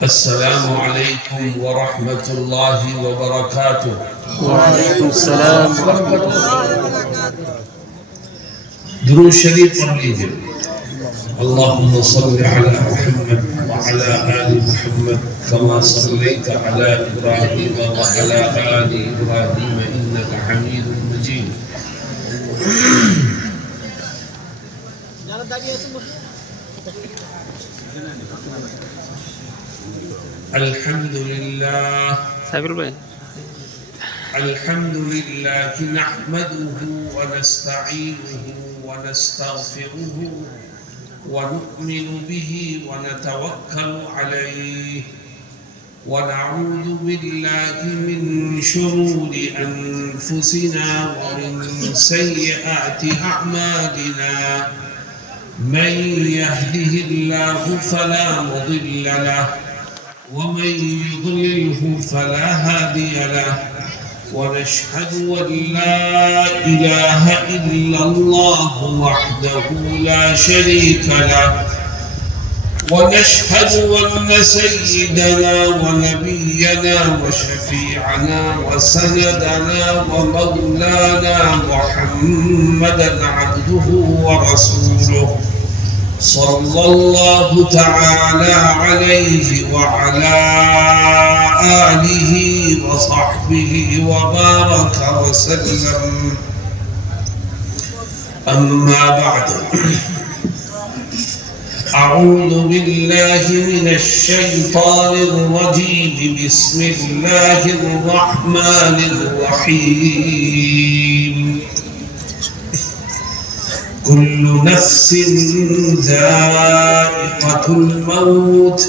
السلام عليكم ورحمة الله وبركاته. وعليكم السلام ورحمة الله وبركاته. درود شریف پڑھ لیجیے. اللهم صل على محمد وعلى آل محمد كما صليت على إبراهيم وعلى آل إبراهيم إنك حميد مجيد. الحمد لله نحمده ونستعينه ونستغفره ونؤمن به ونتوكل عليه ونعوذ بالله من شرور أنفسنا ومن سيئات أعمالنا. من يهده الله فلا مضل له ومن يضلله فلا هادي له ونشهد أن لا إله إلا الله وحده لا شريك له ونشهد أن سيدنا ونبينا وشفيعنا وسندنا ومولانا محمدا عبده ورسوله صلى الله تعالى عليه وعلى آله وصحبه وبارك وسلم. أما بعد، أعوذ بالله من الشيطان الرجيم. بسم الله الرحمن الرحيم. كل نفس ذائقة الموت.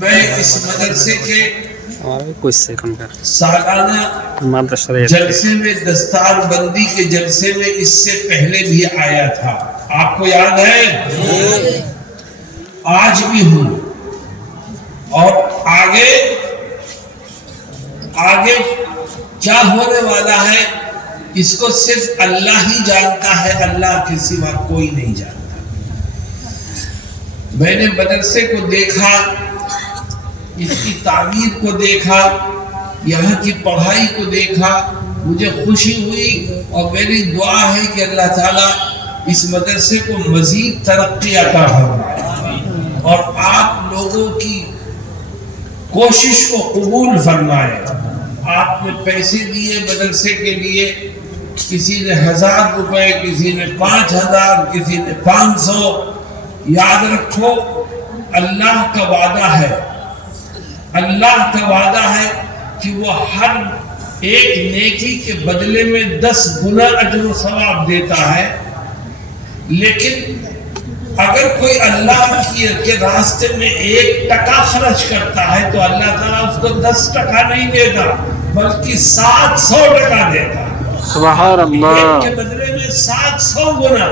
میں اس مدرسے کے سالانہ جلسے میں دستار بندی کے جلسے میں اس سے پہلے بھی آیا تھا. آپ کو یاد ہے؟ آج بھی ہوں. اور آگے کیا ہونے والا ہے اس کو صرف اللہ ہی جانتا ہے، اللہ کے سوا کوئی نہیں جانتا. میں نے مدرسے کو دیکھا، اس کی تعمیر کو دیکھا، یہاں کی پڑھائی کو دیکھا، مجھے خوشی ہوئی اور میری دعا ہے کہ اللہ تعالیٰ اس مدرسے کو مزید ترقی عطا فرمائے اور آپ لوگوں کی کوشش کو قبول فرمائے. آپ نے پیسے دیے مدرسے کے لیے، کسی نے 1000 روپے، کسی نے 5000، کسی نے 500. یاد رکھو، اللہ کا وعدہ ہے کہ وہ ہر ایک نیکی کے بدلے میں 10 گنا اجر و ثواب دیتا ہے. لیکن اگر کوئی اللہ کے راستے میں 1 ٹکا خرچ کرتا ہے تو اللہ تعالیٰ اس کو 10 ٹکا نہیں دیتا بلکہ 700 ٹکا دیتا. سبحان اللہ. ایک کے بدلے میں 700 گنا.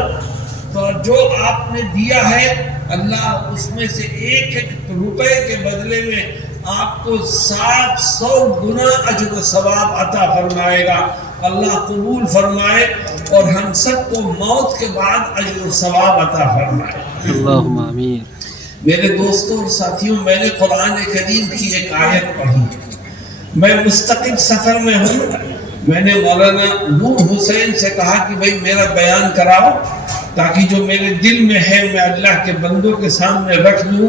تو جو آپ نے دیا ہے اللہ اس میں سے 1 روپے کے بدلے میں آپ کو 700 گنا اجر و ثواب عطا فرمائے گا. اللہ قبول فرمائے اور ہم سب کو موت کے بعد اجر و ثواب عطا فرمائے. اللہم آمین. میرے دوستوں اور ساتھیوں، میں نے قرآن کریم کی ایک آیت پڑھی. میں مستقل سفر میں ہوں. میں نے مولانا نور حسین سے کہا کہ بھائی میرا بیان کراؤ تاکہ جو میرے دل میں ہے میں اللہ کے بندوں کے سامنے رکھ دوں.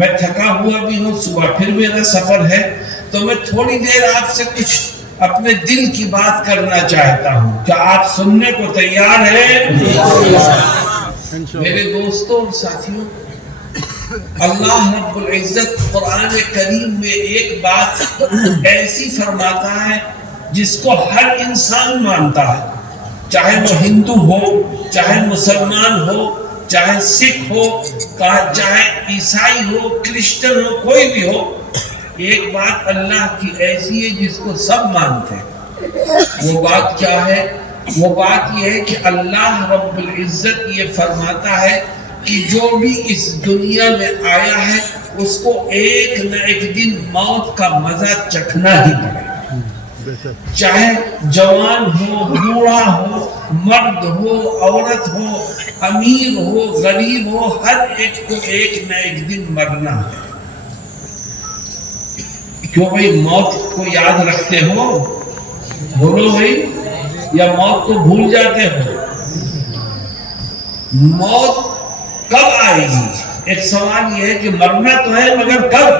میں تھکا ہوا بھی ہوں، صبح پھر میرا سفر ہے، تو میں تھوڑی دیر آپ سے کچھ اپنے دل کی بات کرنا چاہتا ہوں. کیا آپ سننے کو تیار ہیں؟ میرے دوستوں اور ساتھیوں، اللہ رب العزت قرآن کریم میں ایک بات ایسی فرماتا ہے جس کو ہر انسان مانتا ہے، چاہے وہ ہندو ہو، چاہے مسلمان ہو، چاہے سکھ ہو، چاہے عیسائی ہو، کرسچن ہو، کوئی بھی ہو. ایک بات اللہ کی ایسی ہے جس کو سب مانتے ہیں. وہ بات کیا ہے؟ وہ بات یہ ہے کہ اللہ رب العزت یہ فرماتا ہے کہ جو بھی اس دنیا میں آیا ہے اس کو ایک نہ ایک دن موت کا مزہ چکھنا ہی پڑے. چاہے جوان ہو، بوڑھا ہو، مرد ہو، عورت ہو، امیر ہو، غریب ہو، ہر ایک کو ایک نہ ایک دن مرنا ہے. کیوں بھائی موت کو یاد رکھتے ہو؟ بولو بھائی، یا موت کو بھول جاتے ہو؟ موت کب آئے گی؟ ایک سوال یہ ہے کہ مرنا تو ہے مگر کب؟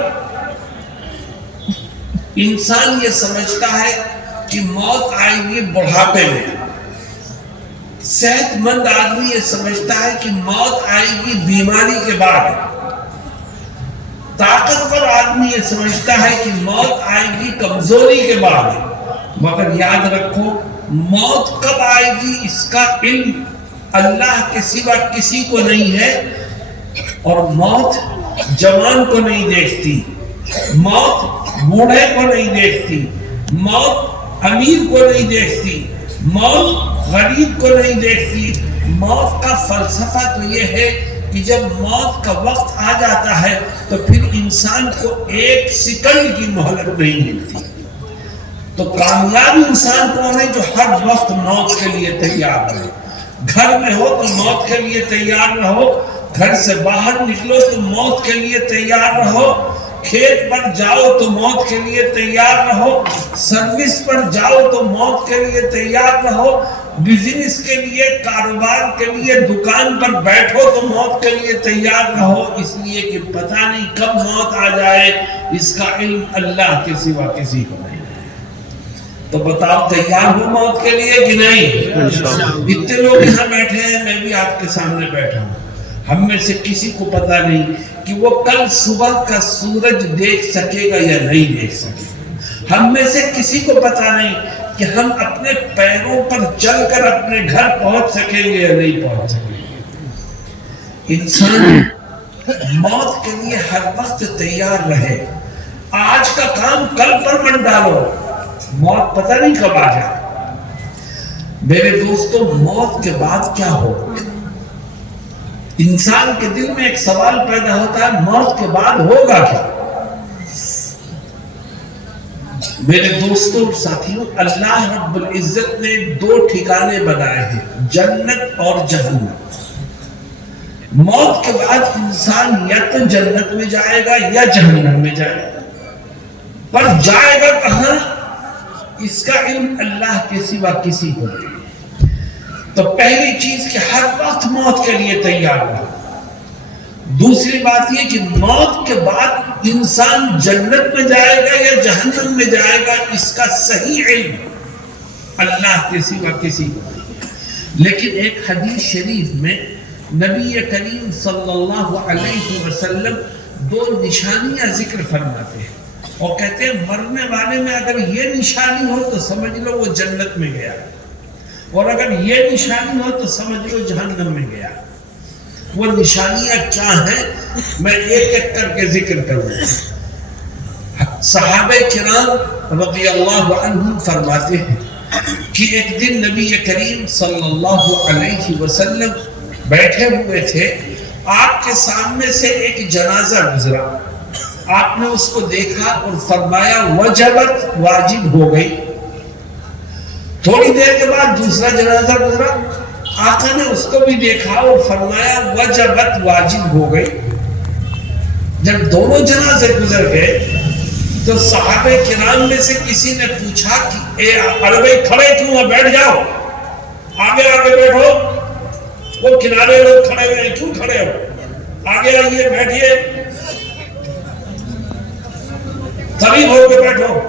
انسان یہ سمجھتا ہے کہ موت آئے گی بڑھاپے میں، صحت مند آدمی یہ سمجھتا ہے کہ موت آئے گی بیماری کے بعد، طاقتور آدمی یہ سمجھتا ہے کہ موت آئے گی کمزوری کے بعد۔ مگر یاد رکھو، موت کب آئے گی اس کا علم اللہ کے سوا کسی کو نہیں ہے، اور موت جوان کو نہیں دیکھتی، موت بوڑھے کو نہیں دیکھتی، موت امیر کو نہیں دیکھتی، موت غریب کو نہیں دیکھتی۔ موت کا فلسفہ تو یہ ہے کہ جب موت کا وقت آ جاتا ہے تو پھر انسان کو ایک سیکنڈ کی مہلت نہیں ملتی۔ تو کامیاب انسان کون ہے؟ جو ہر وقت موت کے لیے تیار رہے۔ گھر میں ہو تو موت کے لیے تیار رہو، گھر سے باہر نکلو تو موت کے لیے تیار رہو، کھیت پر جاؤ تو موت کے لیے تیار رہو، سروس پر جاؤ تو موت کے لیے تیار رہو، بزنس کے لیے، کاروبار کے لیے دکان پر بیٹھو تو موت کے لیے تیار رہو، اس لیے کہ پتہ نہیں کب موت آ جائے، اس کا علم اللہ کے سوا کسی کو نہیں۔ تو بتاؤ، تیار ہو موت کے لیے کہ نہیں؟ اتنے لوگ یہاں بیٹھے ہیں، میں بھی آپ کے سامنے بیٹھا ہوں، ہم میں سے کسی کو پتہ نہیں کہ وہ کل صبح کا سورج دیکھ سکے گا یا نہیں دیکھ سکے گا۔ ہم میں سے کسی کو پتہ نہیں کہ ہم اپنے پیروں پر چل کر اپنے گھر پہنچ سکیں گے یا نہیں پہنچ سکیں گے۔ انسان موت کے لیے ہر وقت تیار رہے۔ آج کا کام کل پر مت ڈالو، موت پتہ نہیں کب آ جائے۔ میرے دوستو، موت کے بعد کیا ہوگا؟ انسان کے دل میں ایک سوال پیدا ہوتا ہے، موت کے بعد ہوگا کیا؟ میرے دوستوں اور ساتھیوں، اللہ رب العزت نے دو ٹھکانے بنائے ہیں، جنت اور جہنم۔ موت کے بعد انسان یا تو جنت میں جائے گا یا جہنم میں جائے گا، پر جائے گا کہاں اس کا علم اللہ کے سوا کسی کو نہیں۔ تو پہلی چیز کہ ہر وقت موت کے لیے تیار رہو۔ دوسری بات یہ کہ موت کے بعد انسان جنت میں جائے گا یا جہنم میں جائے گا، اس کا صحیح علم اللہ کے سوا کسی کو نہیں۔ لیکن ایک حدیث شریف میں نبی کریم صلی اللہ علیہ وسلم دو نشانیاں ذکر فرماتے ہیں اور کہتے ہیں مرنے والے میں اگر یہ نشانی ہو تو سمجھ لو وہ جنت میں گیا، اور اگر یہ نشانی ہو تو سمجھ لو جہنم میں گیا۔ وہ نشانیاں کیا ہیں میں ایک ایک کر کے ذکر کروں۔ صحابہ کرام رضی اللہ عنہم فرماتے ہیں کہ ایک دن نبی کریم صلی اللہ علیہ وسلم بیٹھے ہوئے تھے، آپ کے سامنے سے ایک جنازہ گزرا، آپ نے اس کو دیکھا اور فرمایا وجبت، واجب ہو گئی۔ تھوڑی دیر کے بعد دوسرا جنازہ گزرا، آقا نے اس کو بھی دیکھا اور فرمایا وجبت، واجب ہو گئی۔ جب دونوں جنازے گزر گئے تو صحابہ کرام میں سے کسی نے پوچھا کہ ارے بھائی کھڑے کیوں ہیں، بیٹھ جاؤ، آگے آگے بیٹھو۔ وہ کنارے لوگ کھڑے ہوئے ہیں، کیوں کھڑے ہو، آگے آئیے، بیٹھیے، قریب ہو کے بیٹھو۔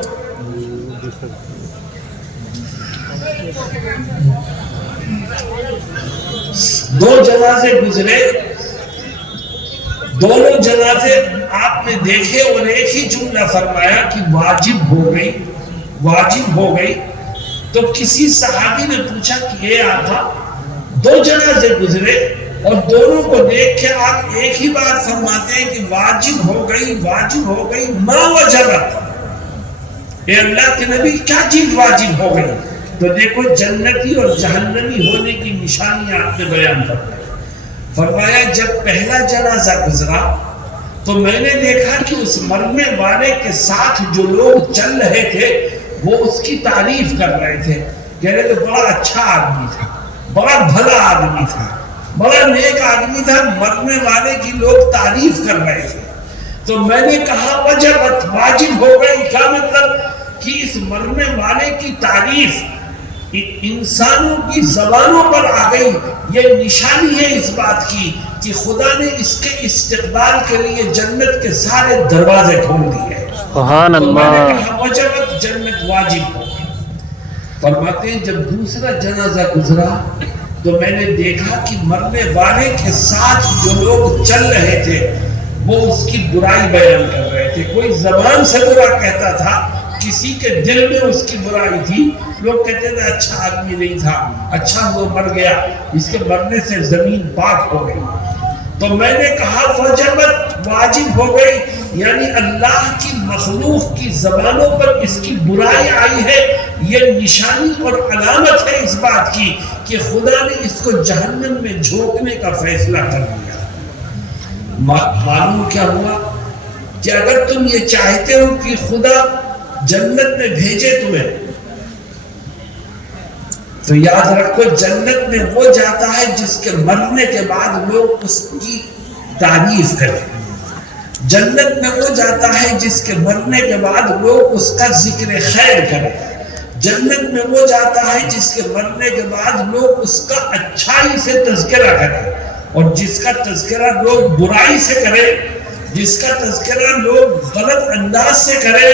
دو جنازے گزرے، دونوں جنازے آپ نے دیکھے اور ایک ہی جملہ فرمایا کہ واجب ہو گئی، واجب ہو گئی۔ تو کسی صحابی نے پوچھا کہ اے آقا، دو جنازے گزرے اور دونوں کو دیکھ کے آپ ایک ہی بات فرماتے ہیں کہ واجب ہو گئی، واجب ہو گئی، ما وجبت، اے اللہ کے نبی کیا چیز واجب ہو گئی؟ تو دیکھو جنتی اور جہنمی ہونے کی نشانیاں آپ نے بیان فرمائی۔ فرمایا جب پہلا جنازہ گزرا تو میں نے دیکھا کہ اس مرنے والے کے ساتھ جو لوگ چل رہے تھے وہ اس کی تعریف کر رہے تھے، کہہ رہے تھے بڑا اچھا آدمی تھا، بڑا بھلا آدمی تھا، بڑا نیک آدمی تھا، مرنے والے کی لوگ تعریف کر رہے تھے۔ تو میں نے کہا وجبت، واجب ہو گئی. کیا مطلب کہ اس مرنے والے کی تعریف انسانوں کی زبانوں پر آ گئی. یہ نشانی ہے اس بات کی کہ خدا نے اس کے استقبال کے لیے جنت کے سارے دروازے کھول دیے. سبحان تو میں نے اللہ. کہا وجبت جنت واجب ہو. فرماتے ہیں جب دوسرا جنازہ گزرا تو میں نے دیکھا کہ مرنے والے کے ساتھ جو لوگ چل رہے تھے وہ اس کی برائی بیان کر رہے تھے. کوئی زبان سے برا کہتا تھا, کسی کے دل میں اس کی برائی تھی. لوگ کہتے تھے اچھا آدمی نہیں تھا, اچھا وہ مر گیا, اس کے مرنے سے زمین پاک ہو گئی. تو میں نے کہا وجبت واجب ہو گئی, یعنی اللہ کی مخلوق کی زبانوں پر اس کی برائی آئی ہے. یہ نشانی اور علامت ہے اس بات کی کہ خدا نے اس کو جہنم میں جھونکنے کا فیصلہ کر لیا. معلوم کیا ہوا کہ اگر تم یہ چاہتے ہو کہ خدا جنت میں بھیجے تمہیں, تو یاد رکھو جنت میں وہ جاتا ہے جس کے مرنے کے بعد لوگ اس کی تعریف کریں. جنت میں وہ جاتا ہے جس کے مرنے کے بعد لوگ اس کا ذکر خیر کریں. جنت میں وہ جاتا ہے جس کے مرنے کے بعد لوگ اس کا اچھائی سے تذکرہ کریں, اور جس کا تذکرہ لوگ برائی سے کریں, جس کا تذکرہ لوگ غلط انداز سے کریں,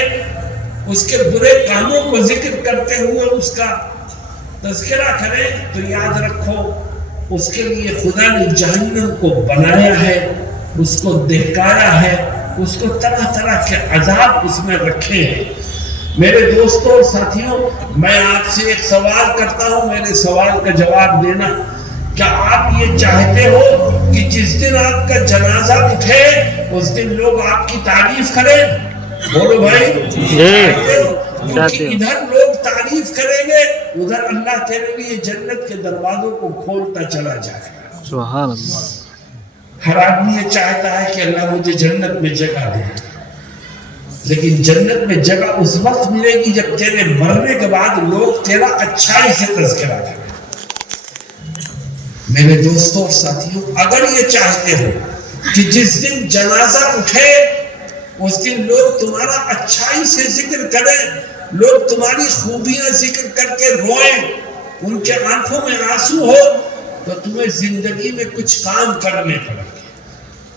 اس کے برے کاموں کو ذکر کرتے ہوئے اس کا تذکرہ کریں, تو یاد رکھو اس کے لیے خدا نے جہنم کو بنایا ہے, اس کو دہکایا ہے, اس کو طرح طرح کے عذاب اس میں رکھے ہیں. میرے دوستوں اور ساتھیوں, میں آپ سے ایک سوال کرتا ہوں, میرے سوال کا جواب دینا. کیا آپ یہ چاہتے ہو کہ جس دن آپ کا جنازہ اٹھے اس دن لوگ آپ کی تعریف کریں؟ بولو بھائی, کیونکہ ادھر لوگ تعریف کریں گے, ادھر اللہ تیرے لیے جنت کے دروازوں کو کھولتا چلا جائے گا. سبحان اللہ. ہر آدمی یہ چاہتا ہے کہ اللہ مجھے جنت میں جگہ دے, لیکن جنت میں جگہ اس وقت ملے گی جب تیرے مرنے کے بعد لوگ تیرا اچھائی سے تذکرہ کریں. میرے دوستوں اور ساتھیوں, اگر یہ چاہتے ہو کہ جس دن جنازہ اٹھے اس دن لوگ تمہارا اچھائی سے ذکر کریں, لوگ تمہاری خوبیاں ذکر کر کے روئیں, ان کے آنکھوں میں آنسو ہو, تو تمہیں زندگی میں کچھ کام کرنے پڑیں گے.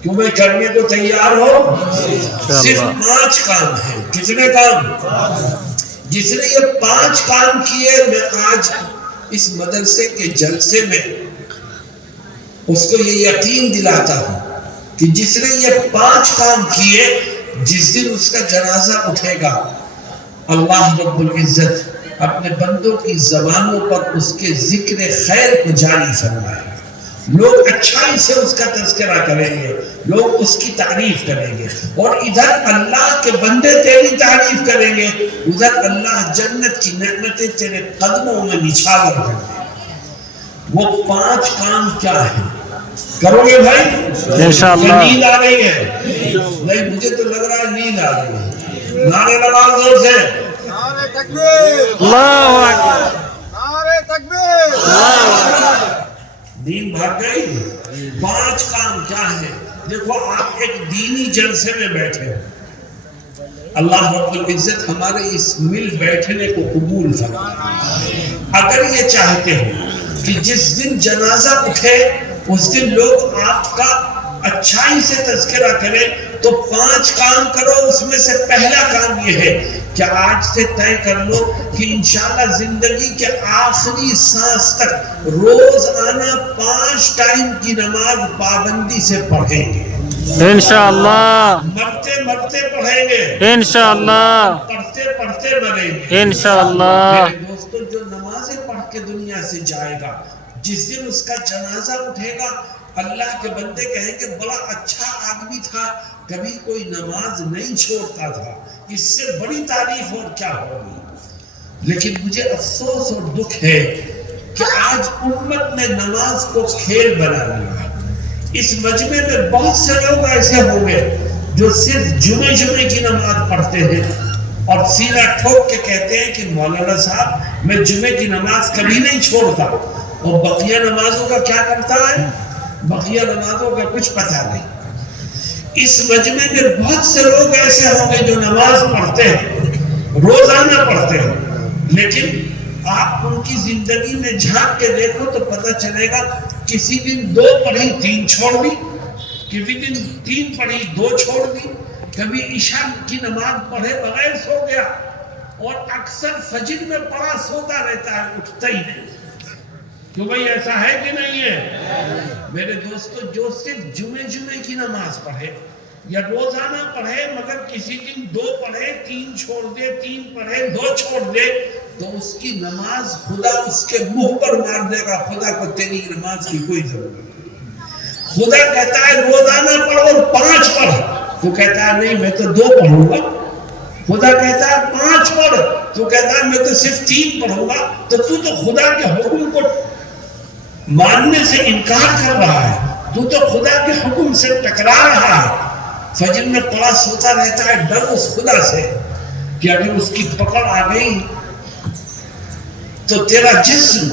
تمہیں کرنے کو تیار ہو؟ صرف 5 کام ہیں. کتنے کام؟ جس نے یہ 5 کام کیے, میں آج اس مدرسے کے جلسے میں اس کو یہ یقین دلاتا ہوں کہ جس نے یہ 5 کام کیے, جس دن اس کا جنازہ اٹھے گا, اللہ رب العزت اپنے بندوں کی زبانوں پر اس کے ذکر خیر کو جاری فرمائے گا. لوگ اچھائی سے اس کا تذکرہ کریں گے, لوگ اس کی تعریف کریں گے, اور ادھر اللہ کے بندے تیری تعریف کریں گے, ادھر اللہ جنت کی نعمتیں تیرے قدموں میں نچھاور کر دیں. وہ 5 کام کیا ہیں؟ کرو گے بھائی؟ انشاءاللہ. نیند آ رہی ہے؟ نہیں, مجھے تو لگ رہا ہے نیند آ رہی ہے. نعرے لگاؤ زور سے. نعرے تکبیر! اللہ اکبر. نعرے تکبیر! نیند بھاگ گئی. 5 کام کیا ہیں؟ دیکھو, آپ ایک دینی جلسے میں بیٹھے ہو, اللہ رب العزت ہمارے اس مل بیٹھنے کو قبول فرمائے. اگر یہ چاہتے ہو کہ جس دن جنازہ اٹھے اس دن لوگ آپ کا اچھائی سے تذکرہ کریں, تو 5 کام کرو. اس میں سے پہلا کام یہ ہے کہ آج سے طے کر لو کہ انشاءاللہ زندگی کے آخری سانس تک روزانہ 5 ٹائم کی نماز پابندی سے پڑھیں گے. انشاءاللہ. مرتے مرتے پڑھیں گے. انشاءاللہ. پڑھتے پڑھتے مریں گے. انشاءاللہ. میرے دوستوں, جو نمازیں پڑھ کے دنیا سے جائے گا, جس دن اس کا جنازہ اٹھے گا, اللہ کے بندے کہیں کہ بڑا اچھا آدمی تھا, کبھی کوئی نماز نہیں چھوڑتا تھا, اس سے بڑی تعریف اور کیا ہوگی. لیکن مجھے افسوس اور دکھ ہے کہ آج امت نے نماز کو کھیل بنا لیا. اس مجمع میں بہت سے لوگ ایسے ہوں گے جو صرف جمعے کی نماز پڑھتے ہیں اور سینہ ٹھوک کے کہتے ہیں کہ مولانا صاحب میں جمعے کی نماز کبھی نہیں چھوڑتا, اور بقیہ نمازوں کا کیا کرتا ہے؟ بقیہ نمازوں کا کچھ پتہ نہیں. اس مجمع میں بہت سے لوگ ایسے ہوں گے جو نماز پڑھتے ہیں، روزانہ پڑھتے ہیں، لیکن آپ ان کی زندگی میں جھانک کے دیکھو تو پتہ چلے گا کسی دن 2 پڑھی 3 چھوڑ دی، کسی دن 3 پڑھی 2 چھوڑ دی، کبھی عشاء کی نماز پڑھے بغیر سو گیا، اور اکثر فجر میں پڑھا سوتا رہتا ہے، اٹھتا ہی نہیں۔ تو بھئی ایسا ہے کہ نہیں ہے؟ میرے دوستو، جو صرف جمعے کی نماز پڑھے یا روزانہ پڑھے مگر کسی دن 2 پڑھے 3 چھوڑ دے، 3 پڑھے 2 چھوڑ دے، تو اس کی نماز خدا اس کے منہ پر مار دے گا، خدا کو تیری نماز کی کوئی ضرورت نہیں۔ خدا کہتا ہے روزانہ پڑھ اور 5 پڑھ، تو کہتا ہے نہیں میں تو 2 پڑھوں گا۔ خدا کہتا ہے 5 پڑھ، تو کہتا ہے میں تو صرف 3 پڑھوں گا۔ تو خدا کے حکم کو ماننے سے انکار کر رہا ہے، تو خدا کے حکم سے ٹکرا رہا ہے۔ فجر میں پڑا سوتا رہتا ہے، ڈر اس خدا سے کہ اگر اس کی پکڑ آ گئی تو تیرا جسم،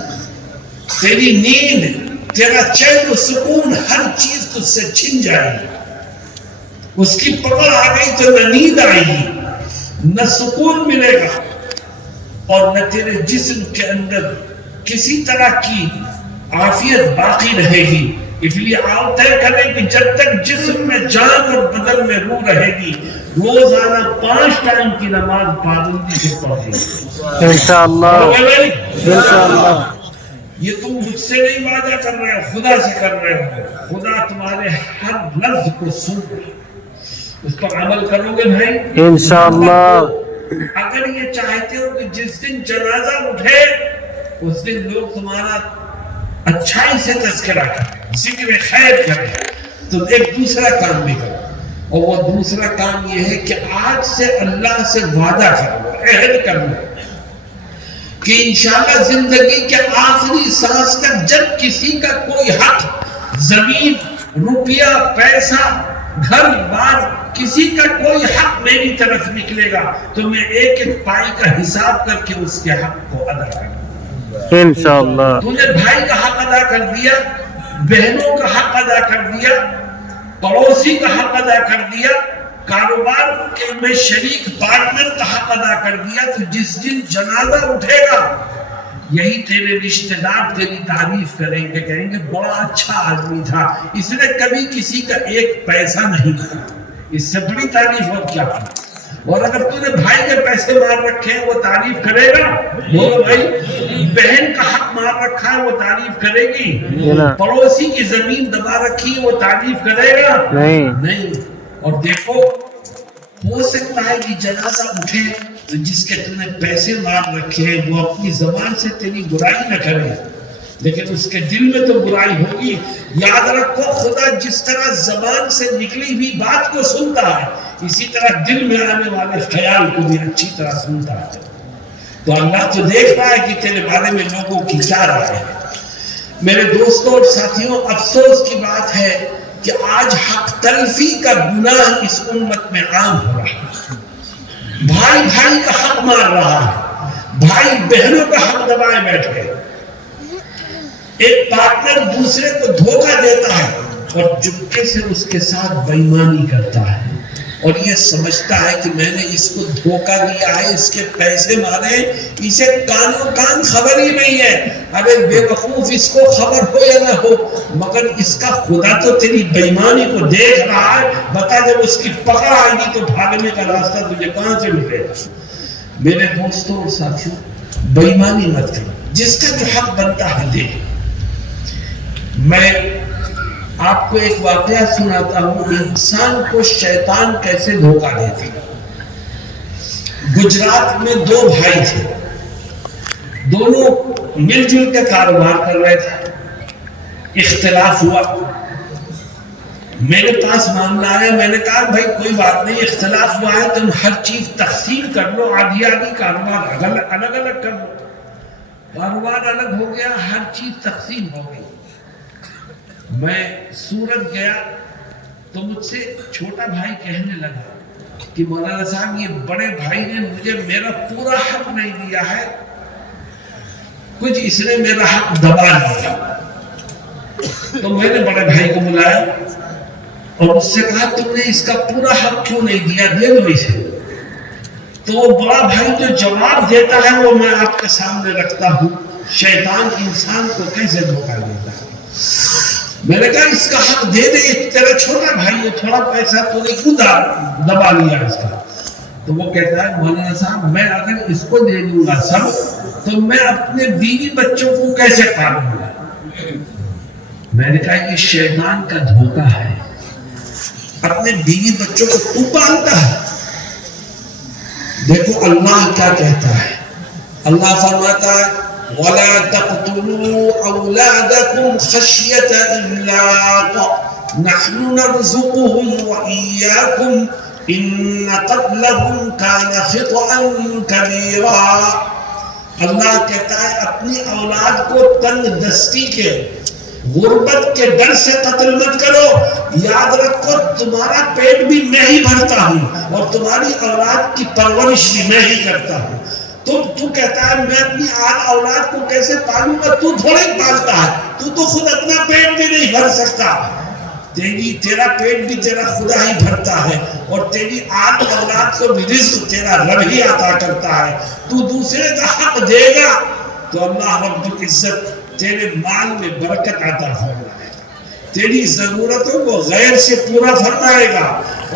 تیری نیند، تیرا چین و سکون، ہر چیز تجھ سے چھن جائے گی۔ اس کی پکڑ آ گئی تو نہ نیند آئے گی، نہ سکون ملے گا، اور نہ تیرے جسم کے اندر کسی طرح کی عافیت باقی رہے گی۔ اس لیے آپ طے کریں کہ جب تک جسم میں جان اور بدن میں روح رہے گی، روزانہ 5 ٹائم کی نماز پابندی سے پڑھیں۔ انشاءاللہ انشاءاللہ۔ یہ تم مجھ سے نہیں وعدہ کر رہے ہو، خدا سے کر رہے ہو۔ خدا تمہارے ہر لفظ کو سن رہا ہے، اس پر عمل کرو گے بھائی انشاءاللہ۔ اگر یہ چاہتے ہو کہ جس دن جنازہ اٹھے اس دن لوگ تمہارا اچھائی سے تذکرہ کریں، ذکر خیر کریں، تو ایک دوسرا کام بھی کرو، اور وہ دوسرا کام یہ ہے کہ آج سے اللہ سے وعدہ کرو، عہد کرو کہ انشاءاللہ زندگی کے آخری سانس تک جب کسی کا کوئی حق، زمین، روپیہ، پیسہ، گھر بار، کسی کا کوئی حق میری طرف نکلے گا تو میں ایک ایک پائی کا حساب کر کے اس کے حق کو ادا کروں۔ انشاءاللہ۔ تو نے بھائی کا حق ادا کر دیا، بہنوں کا حق ادا کر دیا، پڑوسی کا حق ادا کر دیا، کاروبار کے میں شریک پارٹنر کا حق ادا کر دیا، تو جس دن جنازہ اٹھے گا یہی تیرے رشتہ دار تیری تعریف کریں گے، کہیں گے بڑا اچھا آدمی تھا، اس نے کبھی کسی کا ایک پیسہ نہیں کھایا، اس سے بڑی تعریف اور کیا ہے۔ اور اگر تو نے بھائی کے پیسے مار رکھے ہیں وہ تعریف کرے گا؟ بولو بھائی۔ بہن کا حق مار رکھا ہے وہ تعریف کرے گی؟ پڑوسی کی زمین دبا رکھی ہے وہ تعریف کرے گا؟ نہیں۔ اور دیکھو، ہو سکتا ہے کہ جنازہ اٹھے تو جس کے تو نے پیسے مار رکھے ہیں وہ اپنی زبان سے تیری برائی نہ کرے، لیکن اس کے دل میں تو برائی ہوگی۔ یاد رکھو، خدا جس طرح زبان سے نکلی ہوئی بات کو سنتا ہے، اسی طرح دل میں آنے والے خیال کو بھی اچھی طرح سنتا ہے۔ تو اللہ تو دیکھ رہا ہے کہ تیرے بارے میں لوگوں کی کیا رائے ہے۔ میرے دوستوں اور ساتھیوں، افسوس کی بات ہے کہ آج حق تلفی کا گناہ اس امت میں عام ہو رہا ہے۔ بھائی بھائی کا حق مار رہا ہے، بھائی بہنوں کا حق دبائے بیٹھے، ایک پارٹنر دوسرے کو دھوکہ دیتا ہے اور چپکے سے اس کے ساتھ بے ایمانی کرتا ہے، اور یہ سمجھتا ہے کہ میں نے اس کو دھوکہ دیا ہے، اس کے پیسے مارے، اسے کانوں کان خبر ہی نہیں ہے۔ ارے بے وقوف، اس کو خبر ہو یا نہ ہو مگر اس کا خدا تو تیری بے ایمانی کو دیکھ رہا ہے۔ بتا جب اس کی پکڑ آئے گی تو بھاگنے کا راستہ تجھے کہاں سے ملے گا؟ میرے دوستوں اور ساتھیوں، بے ایمانی مت کرو، جس کا جو حق بنتا ہے دے۔ میں آپ کو ایک واقعہ سناتا ہوں، انسان کو شیطان کیسے دھوکہ دیتا ہے۔ گجرات میں 2 بھائی تھے، دونوں مل جل کے کاروبار کر رہے تھے، اختلاف ہوا، میرے پاس معاملہ آیا، میں نے کہا بھائی کوئی بات نہیں، اختلاف ہوا ہے تم ہر چیز تقسیم کر لو، آدھی آدھی، کاروبار الگ الگ کر لو۔ کاروبار الگ ہو گیا، ہر چیز تقسیم ہو گئی۔ میں سورت گیا تو مجھ سے چھوٹا بھائی کہنے لگا کہ مولانا صاحب یہ بڑے بھائی نے مجھے میرا پورا حق نہیں دیا ہے، کچھ اس نے میرا حق دبا لیا۔ تو میں نے بڑے بھائی کو بلایا، اور اس سے کہا تم نے اس کا پورا حق کیوں نہیں دیا، دے دو اسے. تو بڑا بھائی جو جواب دیتا ہے وہ میں آپ کے سامنے رکھتا ہوں. شیطان انسان کو کیسے دھوکہ دیتا ہے. میں نے کہا اس کا حق دے دے، تیرا چھوٹا بھائی ہے، تھوڑا پیسہ تو نے کیوں دبا لیا اس کا. تو وہ کہتا ہے مولانا صاحب میں اگر اس کو دے دوں گا سب تو میں اپنے بیوی بچوں کو کیسے پالوں گا. میں نے کہا یہ شیطان کا دھوکہ ہے. اپنے بیوی بچوں کو تو پالتا ہے. دیکھو اللہ کیا کہتا ہے. اللہ فرماتا ہے وَلَا تَقْتُلُوا أَوْلَادَكُمْ خَشْيَةَ إِمْلَاقٍ نَحْنُ نَرْزُقُهُمْ وَإِيَّاكُمْ إِنَّ قَتْلَهُمْ كَانَ خِطْئًا كَبِيرًا. اللہ کہتا ہے اپنی اولاد کو تنگ دستی کے، غربت کے ڈر سے قتل مت کرو. یاد رکھو تمہارا پیٹ بھی میں ہی بھرتا ہوں اور تمہاری اولاد کی پرورش بھی میں ہی کرتا ہوں. تو کہتا ہے میں اپنی اولاد کو کیسے پالوں گا. تو تھوڑے پالتا ہے، تو خود اپنا پیٹ بھی نہیں بھر سکتا. تیرا پیٹ بھی تیرا خدا ہی بھرتا ہے اور تیری اولاد کو بھی رزق تیرا رب ہی عطا کرتا ہے. تو دوسرے کا حق دے گا تو اللہ رب العزت تیرے مال میں برکت عطا فرمائے گا. تیری ضرورتوں کو غیر سے پورا فرمائے گا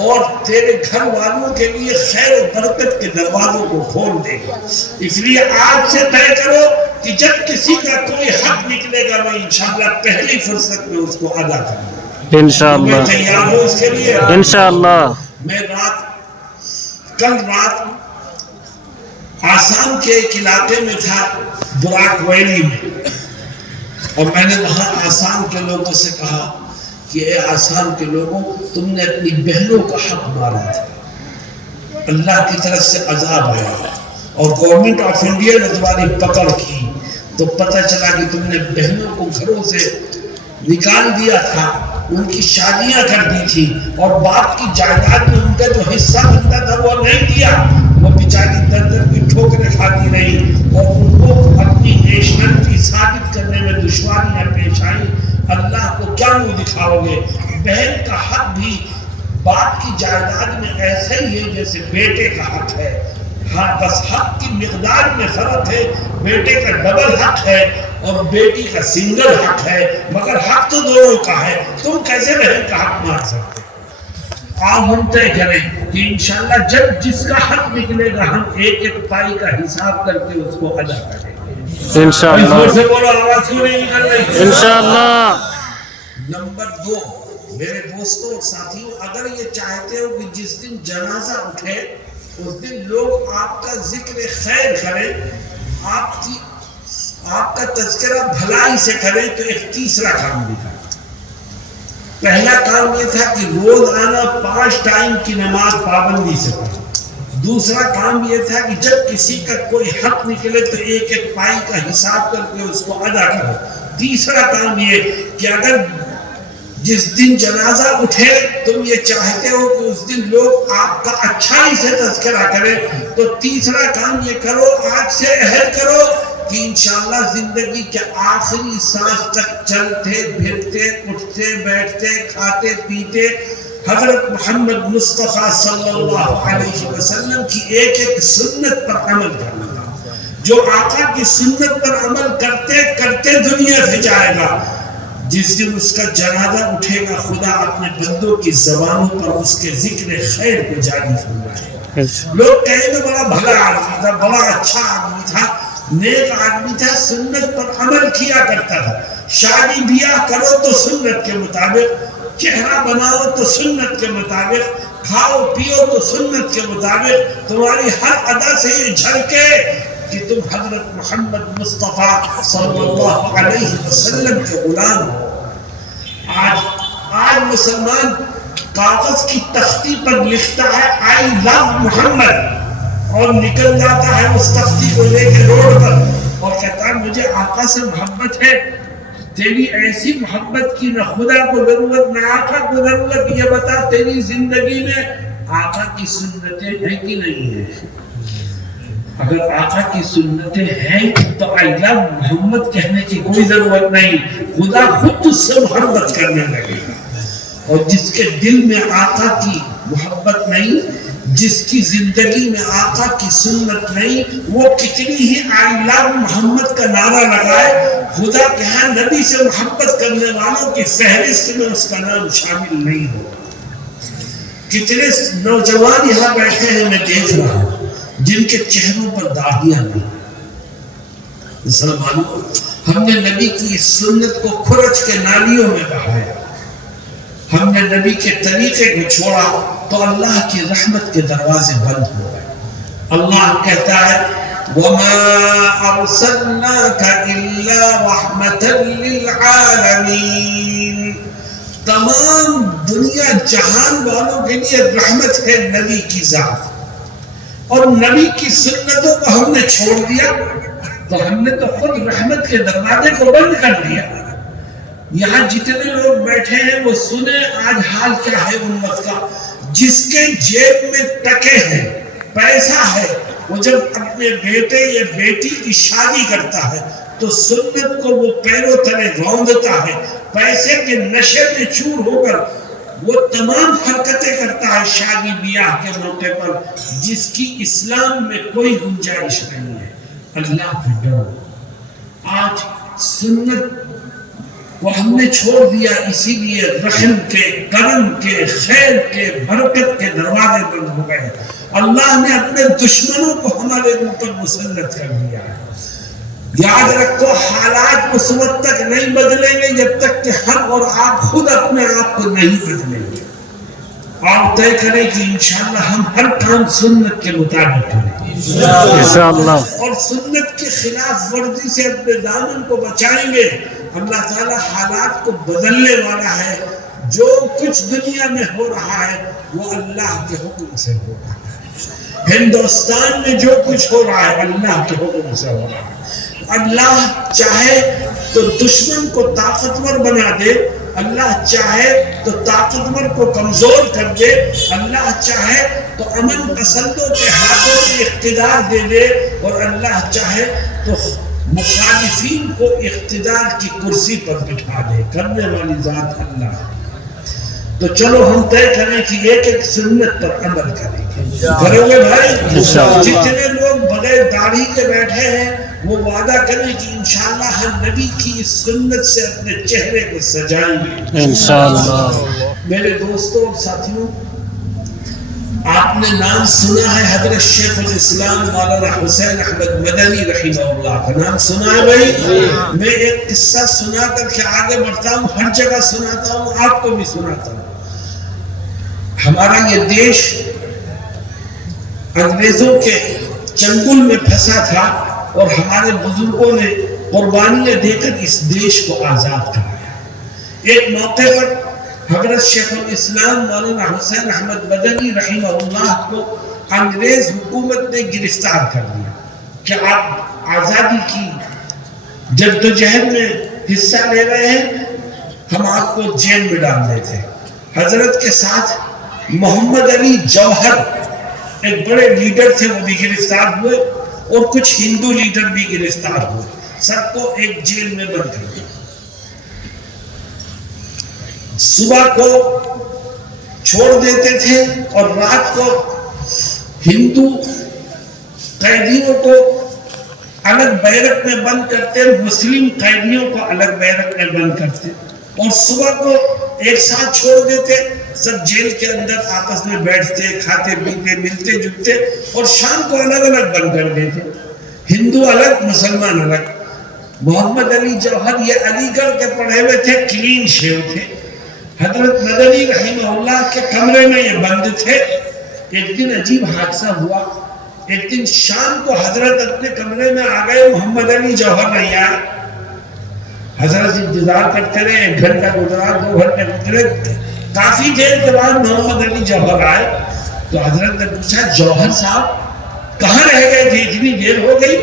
اور تیرے گھر والوں کے لیے خیر و برکت کے دروازوں کو کھول دے گا. اس لیے آج سے طے کرو کہ جب کسی کا کوئی حق نکلے گا میں انشاءاللہ پہلی فرصت میں اس کو ادا کروں گا. انشاءاللہ میں تیار ہوں اس کے لیے. انشاءاللہ. میں کل رات آسام کے ایک علاقے میں تھا، براک ویلی میں، اور میں نے وہاں آسام کے لوگوں سے کہا کہ اے آسام کے لوگوں تم نے اپنی بہنوں کا حق مارا تھا، اللہ کی طرف سے عذاب آیا اور گورنمنٹ آف انڈیا نے تمہاری پکڑ کی تو پتہ چلا کہ تم نے بہنوں کو گھروں سے نکال دیا تھا، ان کی شادیاں کر دی تھی اور باپ کی جائیداد میں ان کا جو حصہ بنتا تھا وہ نہیں دیا. وہ بیچاری در در کی ٹھوکریں کھاتی رہی اور ان کو اپنی نیشنلٹی ثابت کرنے میں دشواریاں پیش آئیں. اللہ کو کیا منہ دکھاؤ گے. بہن کا حق بھی باپ کی جائیداد میں ایسے ہی ہے جیسے بیٹے کا حق ہے. ہاں بس حق کی مقدار میں فرق ہے. بیٹے کا ڈبل حق ہے اور بیٹی کا سنگل حق ہے، مگر حق تو دونوں کا ہے. تم کیسے بہن کا حق مار سکتے؟ آپ ہم طے کریں کہ انشاءاللہ جب جس کا حق نکلے گا ہم ایک ایک پائی کا حساب کر کے اس کو ادا کریں گے انشاءاللہ. سے بولو آواز کیوں نہیں نکل رہی؟ انشاءاللہ. نمبر 2 میرے دوستوں اور ساتھیوں، اگر یہ چاہتے ہو کہ جس دن جنازہ اٹھے اس دن لوگ آپ کا ذکر خیر کریں، آپ کا تذکرہ بھلائی سے کریں، تو ایک تیسرا کام بھی تھا. پہلا کام یہ تھا کہ روزانہ 5 ٹائم کی نماز پابندی سے پڑھو. دوسرا کام یہ تھا کہ جب کسی کا کوئی حق نکلے تو ایک ایک پائی کا حساب کر کے اس کو ادا کرو. تیسرا کام یہ کہ اگر جس دن جنازہ اٹھے تم یہ چاہتے ہو کہ اس دن لوگ آپ کا اچھائی سے تذکرہ کریں تو تیسرا کام یہ کرو، آج سے عہد کرو کہ انشاءاللہ زندگی کے آخری سانس تک چلتے پھرتے اٹھتے بیٹھتے کھاتے پیتے حضرت محمد مصطفیٰ صلی اللہ علیہ وسلم کی ایک ایک سنت پر عمل کرنا. جو آقا کی سنت پر عمل کرتے کرتے دنیا سے جائے گا، جس دن اس کا جنازہ اٹھے گا خدا اپنے بندوں کی زبانوں پر اس کے ذکر خیر کو جاری فرمائے گا. لوگ کہیں گے بڑا بھلا آدمی تھا، بڑا اچھا آدمی تھا، نیک آدمی تھا، سنت پر عمل کیا کرتا تھا. شادی بیاہ کرو تو سنت کے مطابق، چہرہ بناؤ تو سنت کے مطابق، کھاؤ پیو تو سنت کے مطابق. تمہاری ہر ادا سے یہ جھلکے کہ تم حضرت محمد مصطفیٰ صلی اللہ علیہ وسلم کے غلام ہو. آج مسلمان کاغذ کی تختی پر لکھتا ہے آئی لو محمد اور نکل جاتا ہے اس تختی کو لے کے روڈ پر اور کہتا ہے مجھے آقا سے محبت ہے. تیری ایسی محبت کی نہ خدا کو ضرورت نہ آقا کو ضرورت. یہ بتا تیری زندگی میں آقا کی سنتیں ہیں کہ نہیں ہیں؟ اگر آقا کی سنتیں ہیں تو آئی لو محمد کہنے کی کوئی ضرورت نہیں، خدا خود تجھ سے محبت کرنے لگے گا. اور جس کے دل میں آقا کی محبت نہیں، جس کی زندگی میں آقا کی سنت نہیں، وہ کتنی ہی آئی لو محمد کا نعرہ لگائے، خدا کے ہاں نبی سے محبت کرنے والوں کی فہرست میں اس کا نام شامل نہیں ہوگا۔ کتنے نوجوان یہاں بیٹھے ہیں میں دیکھ رہا ہوں جن کے چہروں پر داڑھیاں نہیں۔ مسلمانوں، ہم نے نبی کی اس سنت کو کھرچ کے نالیوں میں بہایا، ہم نے نبی کے طریقے کو چھوڑا تو اللہ کی رحمت کے دروازے بند ہو گئے۔ اللہ کہتا ہے وَمَا أَرْسَلْنَاكَ إِلَّا رَحْمَةً لِلْعَالَمِينَ، تمام دنیا جہان والوں کے لیے رحمت ہے نبی کی ذات، اور نبی کی سنتوں کو ہم نے چھوڑ دیا تو ہم نے تو خود رحمت کے دروازے کو بند کر دیا۔ یہاں جتنے لوگ بیٹھے ہیں وہ سنیں آج حال کیا ہے امت کا۔ جس کے جیب میں ٹکے ہیں، پیسہ ہے، وہ جب اپنے بیٹے یا بیٹی کی شادی کرتا ہے تو سنت کو وہ پیروں تلے روندتا ہے، پیسے کے نشے میں چور ہو کر وہ تمام حرکتیں کرتا ہے شادی بیاہ کے موقع پر جس کی اسلام میں کوئی گنجائش نہیں ہے۔ اللہ سے ڈرو۔ آج سنت وہ ہم نے چھوڑ دیا، اسی لیے رحم کے، کرم کے، خیر کے، برکت کے دروازے بند ہو گئے۔ اللہ نے اپنے دشمنوں کو ہمارے اوپر مسلط کر دیا ہے۔ یاد رکھو، حالات اس وقت تک نہیں بدلیں گے جب تک کہ ہم اور آپ خود اپنے آپ کو نہیں بدلیں گے۔ آپ طے کریں کہ انشاءاللہ ہم ہر کام سنت کے مطابق کریں انشاءاللہ، اور سنت کی خلاف ورزی سے اپنے دامن کو بچائیں گے۔ اللہ تعالیٰ حالات کو بدلنے والا ہے۔ جو کچھ دنیا میں ہو رہا ہے وہ اللہ کے حکم سے ہو رہا ہے۔ ہندوستان میں جو کچھ ہو رہا ہے اللہ کے حکم سے ہو رہا ہے۔ اللہ چاہے تو دشمن کو طاقتور بنا دے، اللہ چاہے تو طاقتور کو کمزور کر دے، اللہ چاہے تو امن پسندوں کے ہاتھوں میں اقتدار دے دے، اور اللہ چاہے تو مخالفین کو اقتدار کی کرسی پر بٹھا دے۔ کرنے والی ذات اللہ ہے۔ تو چلو ہم طے کریں کہ ایک ایک سنت پر عمل کریں گے۔ کرو گے بھائی؟ جتنے لوگ بغیر داڑھی کے بیٹھے ہیں وہ وعدہ کریں کہ انشاءاللہ ہم نبی کی اس سنت سے اپنے چہرے کو سجائیں گے انشاءاللہ۔ میرے دوستوں اور ساتھیوں، آپ نے نام سنا ہے حضرت شیخ الاسلام مولانا حسین احمد مدنی رحمہ اللہ کا نام سنا ہے بھائی؟ میں ایک قصہ سنا کر کے آگے بڑھتا ہوں، ہر جگہ سناتا ہوں، آپ کو بھی سناتا ہوں۔ ہمارا یہ دیش انگریزوں کے چنگل میں پھنسا تھا اور ہمارے بزرگوں نے قربانیاں دے کر اس دیش کو آزاد کرایا۔ ایک موقع پر حضرت شیخ الاسلام مولانا حسین احمد مدنی رحمہ اللہ کو انگریز حکومت نے گرفتار کر لیا کہ آپ آزادی کی جدوجہد میں حصہ لے رہے ہیں، ہم آپ کو جیل میں ڈال دیتے۔ حضرت کے ساتھ محمد علی جوہر ایک بڑے لیڈر تھے، وہ بھی گرفتار ہوئے، اور کچھ ہندو لیڈر بھی گرفتار ہوئے، سب کو ایک جیل میں بند کر دیا۔ صبح کو چھوڑ دیتے تھے اور رات کو ہندو قیدیوں کو الگ بیرک میں بند کرتے، مسلم قیدیوں کو الگ بیرک میں بند کرتے، اور صبح کو ایک ساتھ چھوڑ دیتے، سب جیل کے اندر آپس میں بیٹھتے، کھاتے پیتے، ملتے جلتے، اور شام کو الگ الگ بند کر دیتے، ہندو الگ مسلمان الگ۔ محمد علی جوہر یہ علی گڑھ کے پڑھے ہوئے تھے، کلین شیو تھے، حضرت مدنی رحمہ اللہ کے کمرے میں یہ بند تھے۔ ایک دن عجیب حادثہ ہوا، ایک دن شام کو حضرت اپنے کمرے میں آ گئے، محمد علی جوہر نہیں آیا۔ حضرت انتظار کرتے رہے، 1 گھنٹہ گزرا، 2 گھنٹے گزرے، کافی دیر کے بعد محمد علی جوہر آئے تو حضرت نے پوچھا جوہر صاحب کہاں رہ گئے تھے، اتنی دیر ہو گئی؟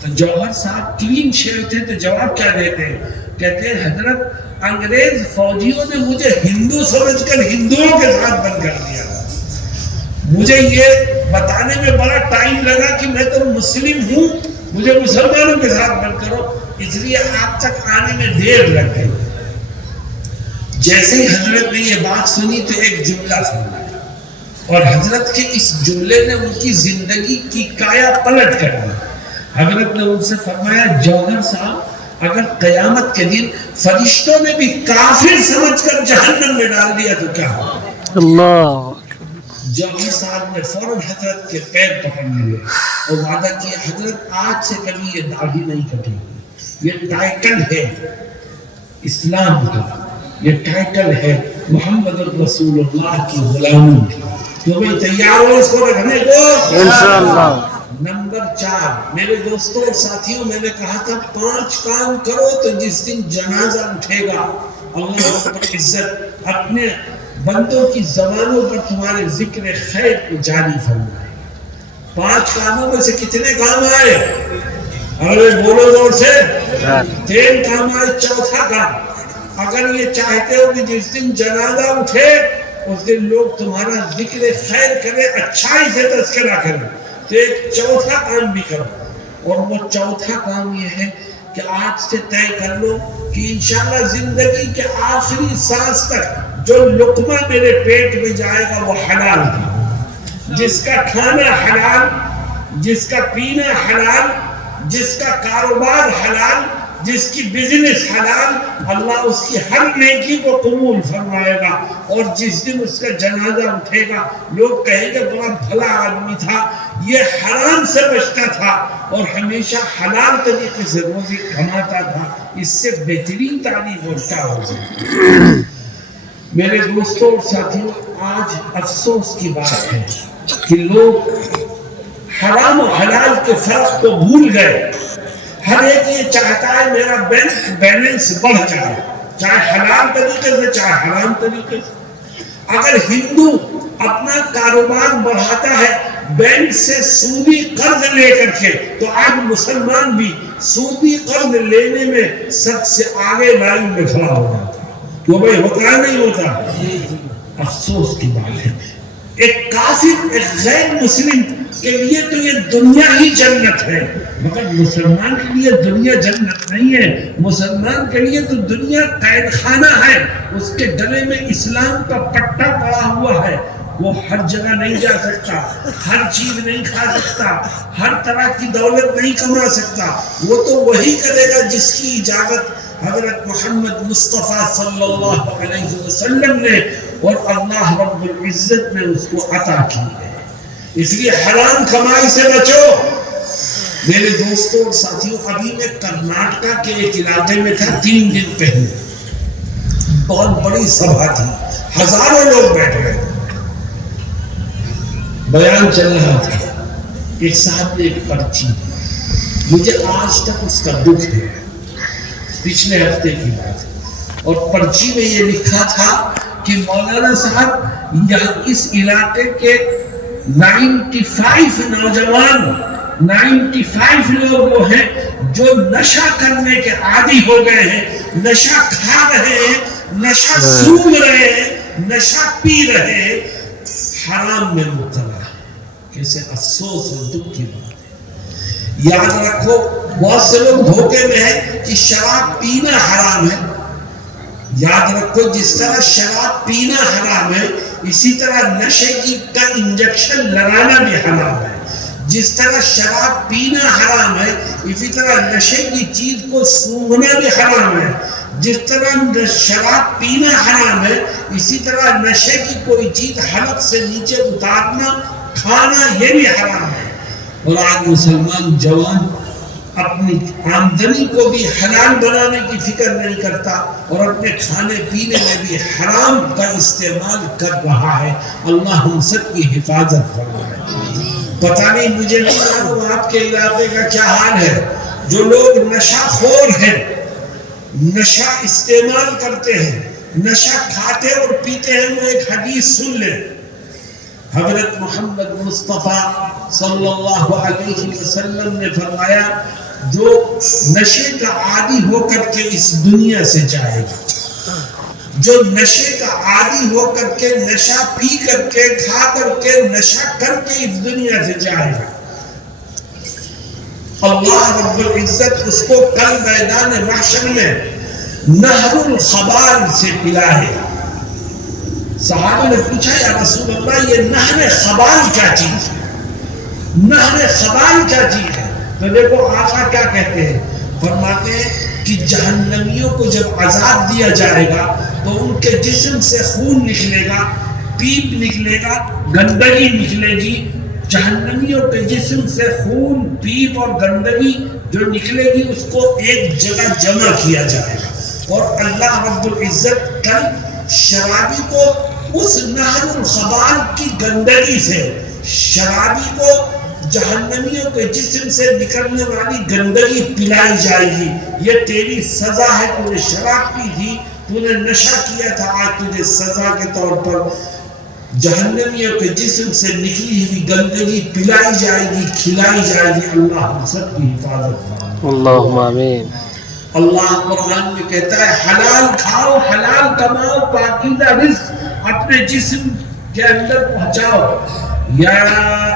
تو جوہر صاحب کلین شیو تھے تو جواب کیا دیتے ہیں؟ کہتے ہیں حضرت انگریز فوجیوں نے مجھے ہندو سمجھ کر ہندوؤں کے ساتھ بند کر دیا، مجھے یہ بتانے میں بڑا ٹائم لگا کہ میں تو مسلم ہوں، مجھے مسلمانوں کے ساتھ بند کرو، اس لیے آپ تک آنے میں دیر لگ گئی۔ جیسے ہی حضرت نے یہ بات سنی تو ایک جملہ فرمایا، اور حضرت کے اس جملے نے ان کی زندگی کی کایا پلٹ کر دی۔ حضرت نے ان سے فرمایا، جوہر صاحب اگر قیامت کے دن فرشتوں نے بھی کافر سمجھ کر جہنم میں ڈال دیا تو کیا ہوگا؟ اللہ جوہر صاحب نے فوراً حضرت کے پیر پکڑ لیے اور وعدہ کیا، حضرت آج سے کبھی یہ داڑھی نہیں کٹے گی، یہ ٹائٹل ہے اسلام کا، یہ ٹائٹل ہے محمد رسول اللہ کی غلامی کی۔ تو میں تیار ہوں اس کو رکھنے کو انشاءاللہ۔ نمبر 4 میرے دوستوں اور ساتھیوں، میں نے کہا تھا 5 کام کرو تو جس دن جنازہ اٹھے گا اللہ رب العزت اپنے بندوں کی زبانوں پر تمہارے ذکر خیر کو جاری فرمائے۔ 5 کاموں میں سے کتنے کام آئے؟ ارے بولو زور سے۔ 3 کام آئے، چوتھا کام اگر یہ چاہتے ہو کہ جس دن جنازہ اٹھے اس دن لوگ تمہارا ذکر خیر کرے، اچھائی سے تذکرہ کرے، تو ایک چوتھا کام بھی کرو، اور وہ چوتھا کام یہ ہے کہ آج سے طے کر لو کہ انشاءاللہ زندگی کے آخری سانس تک جو لقمہ میرے پیٹ میں جائے گا وہ حلال ہے، جس کا کھانا حلال، جس کا پینا حلال، جس کا کاروبار حلال، جس کی بزنس حلال، اللہ اس کی ہر نیکی کو قبول فرمائے گا، اور جس دن اس کا جنازہ اٹھے گا لوگ کہیں گے بڑا بھلا آدمی تھا، یہ حرام سے بچتا تھا اور ہمیشہ حلال طریقے سے روزی کماتا تھا، اس سے بہترین تعریف اور کیا ہو سکتی۔ میرے دوستوں اور ساتھیوں، آج افسوس کی بات ہے کہ لوگ حرام و حلال کے فرق کو بھول گئے۔ ہر ایک یہ چاہتا ہے میرا بینک بیلنس بڑھ جائے، چاہے حلال طریقے سے چاہے حرام طریقے سے۔ اگر ہندو اپنا کاروبار بڑھاتا ہے بینک سے سودی قرض لے کر کے، تو آج مسلمان بھی سودی قرض لینے میں سب سے آگے لائن میں کھڑا ہو جاتا ہے۔ تو بھائی ہوتا ہے نہیں ہوتا؟ افسوس کی بات ہے۔ ایک کافر، ایک غیر مسلم کے لیے تو یہ دنیا ہی جنت ہے، مگر مسلمان کے لیے دنیا جنت نہیں ہے۔ مسلمان کے لیے تو دنیا قید خانہ ہے، اس کے گلے میں اسلام کا پٹا پڑا ہوا ہے، وہ ہر جگہ نہیں جا سکتا، ہر چیز نہیں کھا سکتا، ہر طرح کی دولت نہیں کما سکتا، وہ تو وہی کرے گا جس کی اجازت حضرت محمد مصطفیٰ صلی اللہ علیہ وسلم نے اور اللہ رب العزت نے اس کو عطا کی ہے۔ اس لیے حرام کمائی سے بچو۔ میرے دوستوں اور ساتھیوں، ابھی میں کرناٹکا کے ایک علاقے میں تھا 3 دن پہلے، بہت بڑی سبھا تھی، ہزاروں لوگ بیٹھ گئے، بیان چل رہا تھا۔ ایک صاحب نے ایک پرچی دی، مجھے آج تک اس کا دکھ ہے، پچھلے ہفتے کی بات ہے، اور پرچی میں یہ لکھا تھا کہ مولانا صاحب یہاں اس علاقے کے 95 نوجوان، 95 لوگ وہ ہیں جو نشہ کرنے کے عادی ہو گئے ہیں، نشہ کھا رہے ہیں، نشہ سونگھ رہے ہیں، نشہ پی رہے ہیں، حرام میں مبتلا ہے۔ کیسے افسوس اور دکھ کی بات ہے۔ یاد رکھو، بہت سے لوگ دھوکے میں ہیں کہ شراب پینا حرام ہے۔ یاد رکھو، جس طرح شراب پینا حرام ہے اسی طرح نشے کا انجیکشن لگانا بھی حرام ہے۔ جس طرح شراب پینا حرام ہے اسی طرح نشے کی چیز کو سونگھنا بھی حرام ہے۔ جس طرح شراب پینا حرام ہے اسی طرح نشے کی کوئی چیز حلق سے نیچے اتارنا، کھانا، یہ بھی حرام ہے۔ اور آج مسلمان جوان اپنی آمدنی کو بھی حلال بنانے کی فکر نہیں کرتا اور اپنے کھانے پینے میں بھی حرام کا استعمال کر رہا ہے۔ اللہ ہم سب کی حفاظت فرمائے۔ پتہ نہیں، مجھے نہیں معلوم آپ کے علاقے کا کیا حال ہے، جو لوگ نشہ خور ہیں، نشہ استعمال کرتے ہیں، نشہ کھاتے اور پیتے ہیں، وہ ایک حدیث سن لیں۔ حضرت محمد مصطفیٰ صلی اللہ علیہ وسلم نے فرمایا، جو نشے کا عادی ہو کر کے اس دنیا سے جائے گا، جو نشے کا عادی ہو کر کے نشہ پی کر کے کھا کر کے نشہ کر کے اس دنیا سے جائے گا، اللہ رب العزت اس کو کل میدان محشر میں نہر الخبال سے پلائے. صحابہ نے پوچھا یا رسول اللہ یہ نہر خبال کیا چیز ہے؟ نہر خبال کیا چیز ہے؟ تو دیکھو آقا کیا کہتے ہیں، فرماتے ہیں کہ جہنمیوں کو جب عذاب دیا جائے گا تو ان کے جسم سے خون نکلے گا، پیپ نکلے گا، گندگی نکلے گی. جہنمیوں کے جسم سے خون، پیپ اور گندگی جو نکلے گی اس کو ایک جگہ جمع کیا جائے گا. اور اللہ رب العزت کل شرابی کو اس نہر الخبال کی گندگی سے، شرابی کو جہنمیوں کے جسم سے نکلنے والی گندگی پلائی جائے گی. یہ تیری سزا ہے، تو نے شراب پی تھی، تو نے نشہ کیا تھا، آج تجھے سزا کے طور پر جہنمیوں کے جسم سے نکلی ہوئی گندگی پلائی جائے گی، کھلائی جائے گی. اللہ ہم سب کی حفاظت فرمائے. اللہم آمین. اللہ قرآن میں کہتا ہے حلال کھاؤ، حلال کماؤ، پاکیزہ رزق اپنے جسم کے اندر پہنچاؤ. یا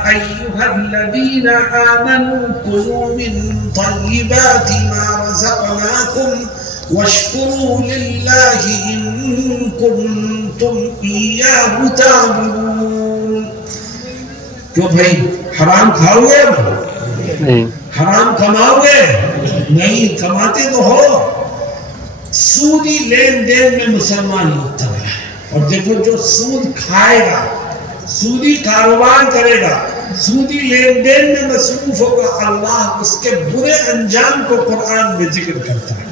ایھا الذین آمنوا کلوا من طیبات ما رزقناکم واشکروا للہ ان کنتم ایاہ تعبدون. کیوں بھائی حرام کھاؤ گے؟ نہیں. حرام کماؤ گے؟ نہیں. کماتے تو ہو. سودی لین دین میں مسلمان مبتلا ہے. اور دیکھو جو سود کھائے گا، سودی کاروبار کرے گا، سودی لین دین میں مصروف ہوگا، اللہ اس کے برے انجام کو قرآن میں ذکر کرتا ہے.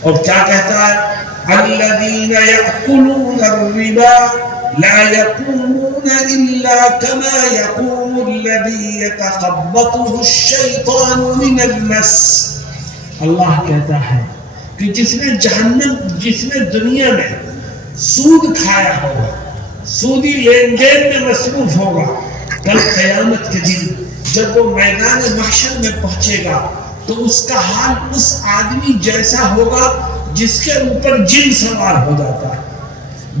اور کیا کہتا ہے؟ الذین یأکلون الربا لا يقومون إلا كما يقوم الذي يتخبطه الشيطان من المس. اللہ کہتا ہے کہ جس نے دنیا میں سود کھایا ہوگا، سودی لین دین میں مصروف ہوگا، کل قیامت کے دن جب وہ میدان محشر میں پہنچے گا تو اس کا حال اس آدمی جیسا ہوگا جس کے اوپر جن سوار ہو جاتا ہے.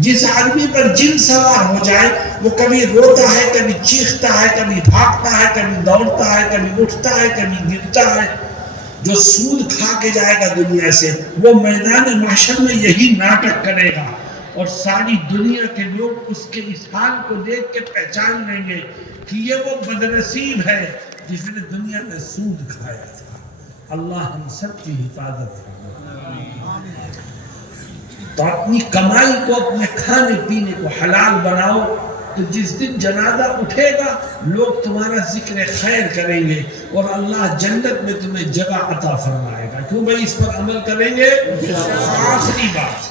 جس آدمی پر جن سوار ہو جائے وہ کبھی روتا ہے، کبھی چیختا ہے، کبھی بھاگتا ہے، کبھی دوڑتا ہے، کبھی اٹھتا ہے، کبھی گرتا ہے. جو سود کھا کے جائے گا دنیا سے وہ میدان محشر میں یہی ناٹک کرے گا، اور ساری دنیا کے لوگ اس کے اس حال کو دیکھ کے پہچان لیں گے کہ یہ وہ بدنصیب ہے جس نے دنیا میں سود کھایا تھا. اللہ ہم سب کی حفاظت فرمائے. تو اپنی کمائی کو، اپنے کھانے پینے کو حلال بناؤ، تو جس دن جنازہ اٹھے گا لوگ تمہارا ذکر خیر کریں گے اور اللہ جنت میں تمہیں جگہ عطا فرمائے گا. کیوں بھائی اس پر عمل کریں گے؟ آخری بات،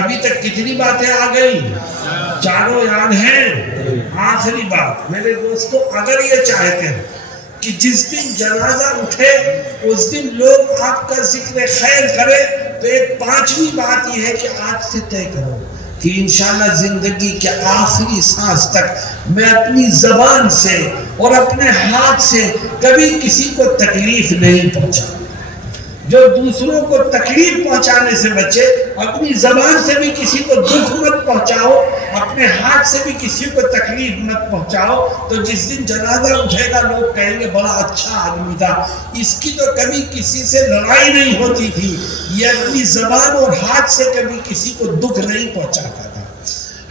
ابھی تک کتنی باتیں آ گئی؟ چاروں یاد ہیں؟ آخری بات میرے دوستو، اگر یہ چاہتے ہیں کہ جس دن جنازہ اٹھے اس دن لوگ آپ کا ذکر خیر کرے، تو ایک پانچویں بات یہ ہے کہ آج سے طے کرو کہ انشاءاللہ زندگی کے آخری سانس تک میں اپنی زبان سے اور اپنے ہاتھ سے کبھی کسی کو تکلیف نہیں پہنچا. جو دوسروں کو تکلیف پہنچانے سے بچے، اپنی زبان سے بھی کسی کو دکھ مت پہنچاؤ، اپنے ہاتھ سے بھی کسی کو تکلیف مت پہنچاؤ. تو جس دن جنازہ اٹھے گا لوگ کہیں گے بڑا اچھا آدمی تھا، اس کی تو کبھی کسی سے لڑائی نہیں ہوتی تھی، یہ اپنی زبان اور ہاتھ سے کبھی کسی کو دکھ نہیں پہنچاتا تھا.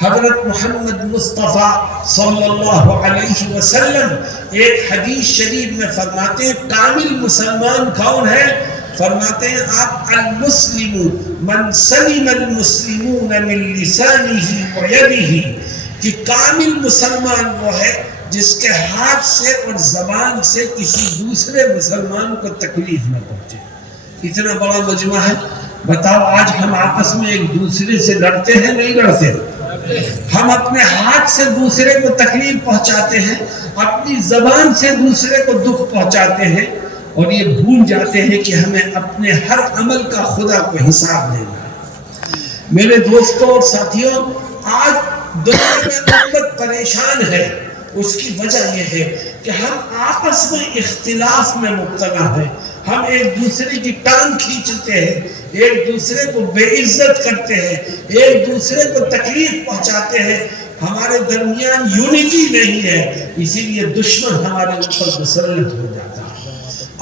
حضرت محمد مصطفیٰ صلی اللہ علیہ وسلم ایک حدیث شریف میں فرماتے ہیں کامل مسلمان کون ہے؟ فرماتے ہیں آپ المسلم من سلم المسلمون من لسانه ويده، کہ کامل مسلمان وہ ہے جس کے ہاتھ سے اور زبان سے کسی دوسرے مسلمان کو تکلیف نہ پہنچے. اتنا بڑا مجمع ہے، بتاؤ آج ہم آپس میں ایک دوسرے سے لڑتے ہیں؟ نہیں لڑتے. ہم اپنے ہاتھ سے دوسرے کو تکلیف پہنچاتے ہیں، اپنی زبان سے دوسرے کو دکھ پہنچاتے ہیں، اور یہ بھول جاتے ہیں کہ ہمیں اپنے ہر عمل کا خدا کو حساب دینا ہے. میرے دوستوں اور ساتھیوں، آج دنیا میں امت پریشان ہے، اس کی وجہ یہ ہے کہ ہم آپس میں اختلاف میں مبتلا ہیں. ہم ایک دوسرے کی ٹانگ کھینچتے ہیں، ایک دوسرے کو بے عزت کرتے ہیں، ایک دوسرے کو تکلیف پہنچاتے ہیں. ہمارے درمیان یونٹی نہیں ہے، اسی لیے دشمن ہمارے اوپر مسلط ہو جاتا ہے.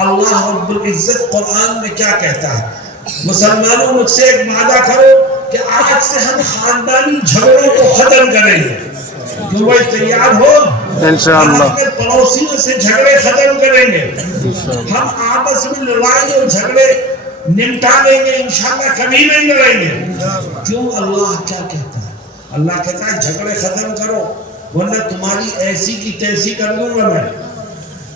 اللہ رب العزت قرآن میں کیا کہتا ہے؟ مسلمانوں مجھ سے ایک وعدہ کرو کہ آج سے ہم خاندانی جھگڑوں کو ختم کریں گے. کیوں بھائی تیار ہو؟ انشاءاللہ. ہم اپنے پڑوسیوں سے جھگڑے ختم کریں گے. ہم آپس میں لڑائی اور جھگڑے نمٹا لیں گے انشاءاللہ. کبھی نہیں لڑیں گے. کیوں؟ اللہ کیا کہتا ہے؟ اللہ کہتا ہے جھگڑے ختم کرو ورنہ تمہاری ایسی کی تیسی کر دوں گا میں.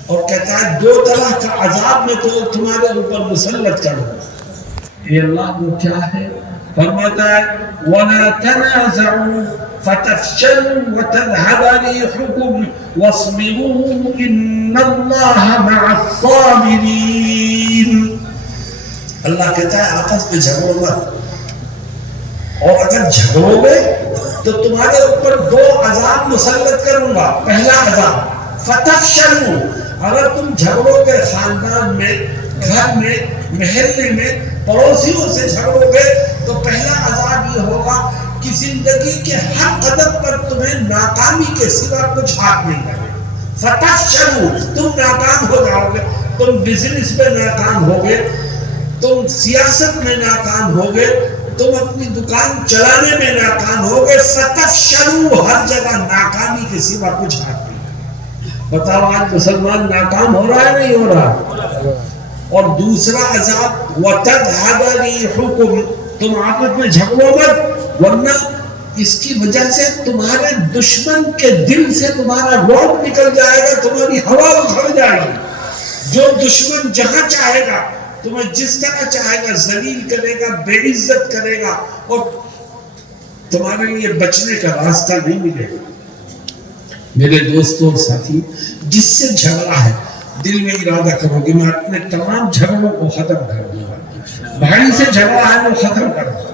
اور کہتا ہے 2 طرح کا عذاب میں تو تمہارے اوپر مسلط کروں گا. یہ اللہ کو کیا ہے؟ فرماتا ہے وَلَا تَنَازَعُوا فَتَفْشَلُوا وَتَذْهَبَ رِيحُكُمْ وَاصْبِرُوا إِنَّ اللَّهَ مَعَ الصَّابِرِينَ. اللہ کہتا ہے آپس میں جھگڑو مت، اور اگر جھگڑو گے تو تمہارے اوپر 2 عذاب مسلط کروں گا. پہلا عذاب فتفشلوا، اگر تم جھگڑو گے خاندان میں، گھر میں، محلے میں، پڑوسیوں سے جھگڑو گے تو پہلا عذاب یہ ہوگا کہ زندگی کے ہر قدم پر تمہیں ناکامی کے سوا کچھ ہاتھ نہیں لگے. فتفشلوا، تم ناکام ہو جاؤ گے. تم بزنس میں ناکام ہوگے، تم سیاست میں ناکام ہوگے، تم اپنی دکان چلانے میں ناکام ہوگے. فتفشلوا، ہر جگہ ناکامی کے سوا کچھ ہاتھ نہیں. بتاؤ آج مسلمان ناکام ہو رہا ہے نہیں ہو رہا؟ اور دوسرا عذاب وَتَذْهَبَ رِيحُكُمْ، تم آپس میں جھگڑو مت ورنہ اس کی وجہ سے تمہارے دشمن کے دل سے تمہارا روح نکل جائے گا، تمہاری ہوا اکھڑ جائے گی. جو دشمن جہاں چاہے گا تمہیں جس طرح چاہے گا ذلیل کرے گا، بے عزت کرے گا، اور تمہارے لیے بچنے کا راستہ نہیں ملے گا. میرے دوستوں اور ساتھی، جس سے جھگڑا ہے دل میں ارادہ کرو کہ میں اپنے تمام جھگڑوں کو ختم کر دوں گا. بھائی سے جھگڑا ہے وہ ختم کر دو،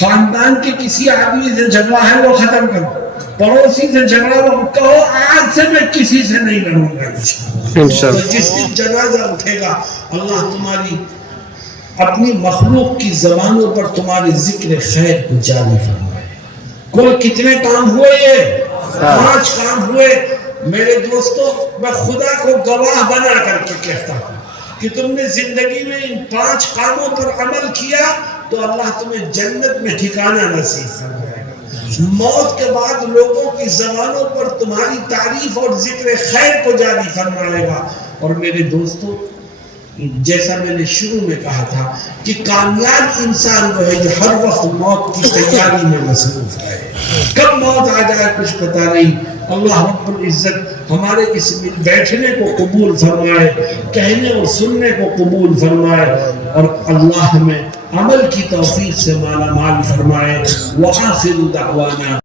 خاندان کے کسی آدمی سے جھگڑا ہے وہ ختم کر دو، پڑوسی سے جھگڑا وہ کہو آج سے میں کسی سے نہیں لڑوں گا انشاءاللہ. تو جس دن جنازہ اٹھے گا اللہ تمہاری اپنی مخلوق کی زبانوں پر تمہارے ذکر خیر کو جاری فرمائے. کل کتنے کام ہوئے؟ یہ 5 کام ہوئے. میرے دوستو میں خدا کو گواہ بنا کر کے کہتا ہوں کہ تم نے زندگی میں ان 5 کاموں پر عمل کیا تو اللہ تمہیں جنت میں ٹھکانہ نصیب فرمائے گا. موت کے بعد لوگوں کی زبانوں پر تمہاری تعریف اور ذکر خیر کو جاری فرمائے گا. اور میرے دوستو جیسا میں نے شروع میں کہا تھا کہ کامیاب انسان وہ ہے جو ہر وقت موت کی تیاری میں مصروف ہے. کب موت آ جائے کچھ پتہ نہیں. اللہ رب العزت ہمارے اس بیٹھنے کو قبول فرمائے، کہنے اور سننے کو قبول فرمائے، اور اللہ ہمیں عمل کی توفیق سے مالا مال فرمائے. وآخر دعوانا